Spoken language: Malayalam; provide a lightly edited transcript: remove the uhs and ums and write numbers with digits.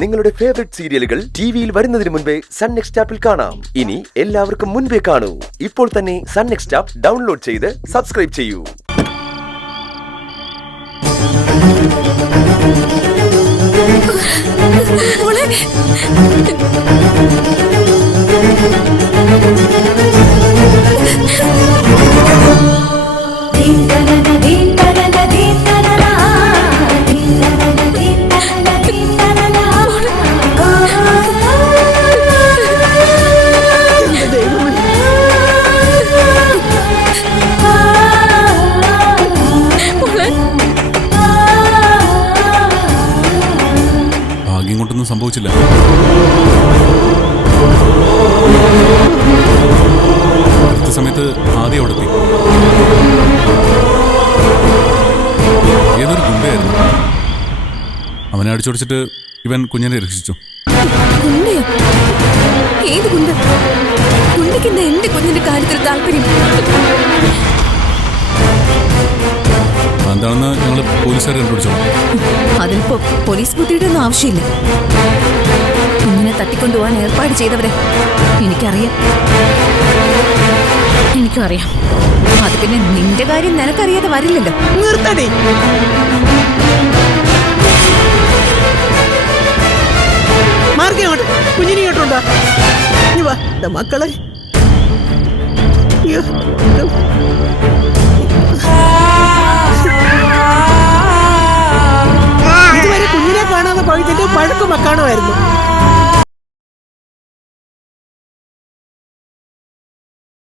നിങ്ങളുടെ ഫേവറേറ്റ് സീരിയലുകൾ ടിവിയിൽ വരുന്നതിന് മുൻപേ സൺ നെക്സ്റ്റ് ആപ്പിൽ കാണാം. ഇനി എല്ലാവർക്കും മുൻപേ കാണൂ. ഇപ്പോൾ തന്നെ സൺ നെക്സ്റ്റ് ആപ്പ് ഡൗൺലോഡ് ചെയ്ത് സബ്സ്ക്രൈബ് ചെയ്യൂ. ഭാഗ്യം കൊണ്ടൊന്നും സംഭവിച്ചില്ല. കൃത്യസമയത്ത് ആദ്യം അവിടെ എത്തി. ഏതൊരു ഗുണ്ടയായിരുന്നു. അവനെ അടിച്ചോടിച്ചിട്ട് ഇവൻ കുഞ്ഞിനെ രക്ഷിച്ചു. ഏത് ഗുണ്ട? ഗുണ്ടയ്ക്കെന്താ എന്റെ കുഞ്ഞിന്റെ കാര്യത്തിൽ താല്പര്യം? എന്താണെന്ന് ഞങ്ങൾ പോലീസുകാർ കണ്ടുപിടിച്ചോളാം. അതിനിപ്പോ പോലീസ് ബുദ്ധിയുടെ ഒന്നും ആവശ്യമില്ല. കുഞ്ഞിനെ തട്ടിക്കൊണ്ടുപോകാൻ ഏർപ്പാട് ചെയ്തവരെ എനിക്കും അറിയാം. അത് പിന്നെ നിന്റെ കാര്യം നിനക്കറിയാതെ വരില്ലല്ലോ. നിർത്തടി. മാർഗം അങ്ങോട്ട് കുഞ്ഞിനെ ഇങ്ങോട്ടുണ്ടോ? മക്കളെ